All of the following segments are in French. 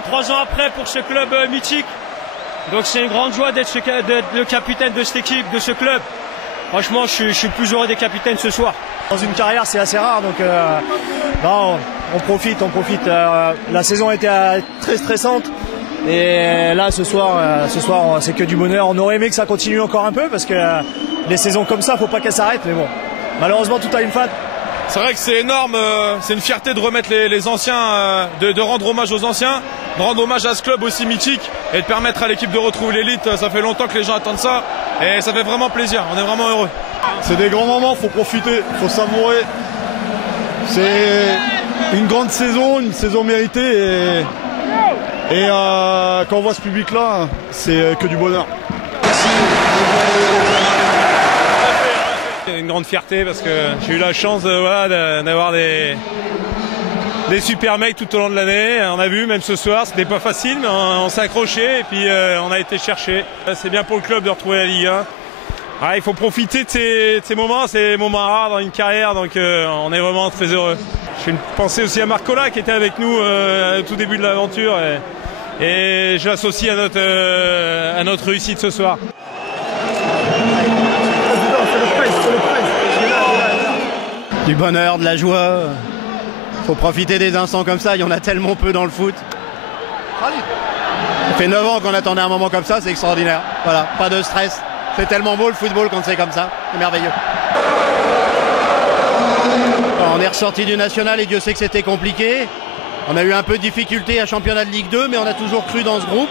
33 ans après pour ce club mythique. Donc c'est une grande joie d'être le capitaine de cette équipe, de ce club. Franchement, je suis le plus heureux des capitaines ce soir. Dans une carrière, c'est assez rare, donc non, on profite. La saison était très stressante. Et là, ce soir, c'est que du bonheur. On aurait aimé que ça continue encore un peu parce que les saisons comme ça, faut pas qu'elles s'arrêtent. Mais bon, malheureusement, tout a une fin. C'est vrai que c'est énorme. C'est une fierté de remettre les anciens, de rendre hommage aux anciens, de rendre hommage à ce club aussi mythique et de permettre à l'équipe de retrouver l'élite. Ça fait longtemps que les gens attendent ça et ça fait vraiment plaisir. On est vraiment heureux. C'est des grands moments, faut profiter, faut savourer. C'est une grande saison, une saison méritée et quand on voit ce public-là, c'est que du bonheur. C'est une grande fierté parce que j'ai eu la chance d'avoir des super mecs tout au long de l'année. On a vu, même ce soir, c'était pas facile, mais on s'est accroché et puis on a été chercher. C'est bien pour le club de retrouver la Ligue 1. Ah, il faut profiter de ces moments, c'est des moments rares dans une carrière, donc on est vraiment très heureux. Je fais une pensée aussi à Marcola qui était avec nous au tout début de l'aventure et je l'associe à notre réussite ce soir. Du bonheur, de la joie. Faut profiter des instants comme ça, il y en a tellement peu dans le foot. Ça fait 9 ans qu'on attendait un moment comme ça, c'est extraordinaire. Voilà, pas de stress. C'est tellement beau le football quand c'est comme ça, c'est merveilleux. On est ressorti du national et Dieu sait que c'était compliqué. On a eu un peu de difficulté à championnat de Ligue 2, mais on a toujours cru dans ce groupe.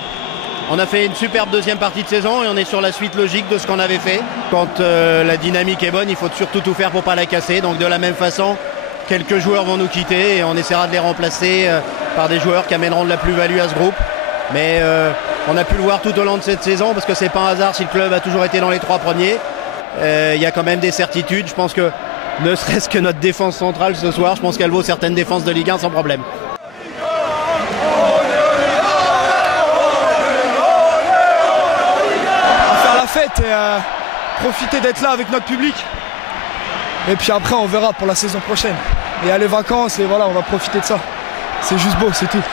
On a fait une superbe deuxième partie de saison et on est sur la suite logique de ce qu'on avait fait. Quand la dynamique est bonne, il faut surtout tout faire pour pas la casser. Donc de la même façon, quelques joueurs vont nous quitter et on essaiera de les remplacer par des joueurs qui amèneront de la plus-value à ce groupe. Mais on a pu le voir tout au long de cette saison parce que c'est pas un hasard si le club a toujours été dans les 3 premiers. Il y a quand même des certitudes. Je pense que ne serait-ce que notre défense centrale ce soir, je pense qu'elle vaut certaines défenses de Ligue 1 sans problème. Et profiter d'être là avec notre public et puis après on verra pour la saison prochaine. Il y a les vacances et voilà, on va profiter de ça. C'est juste beau, c'est tout.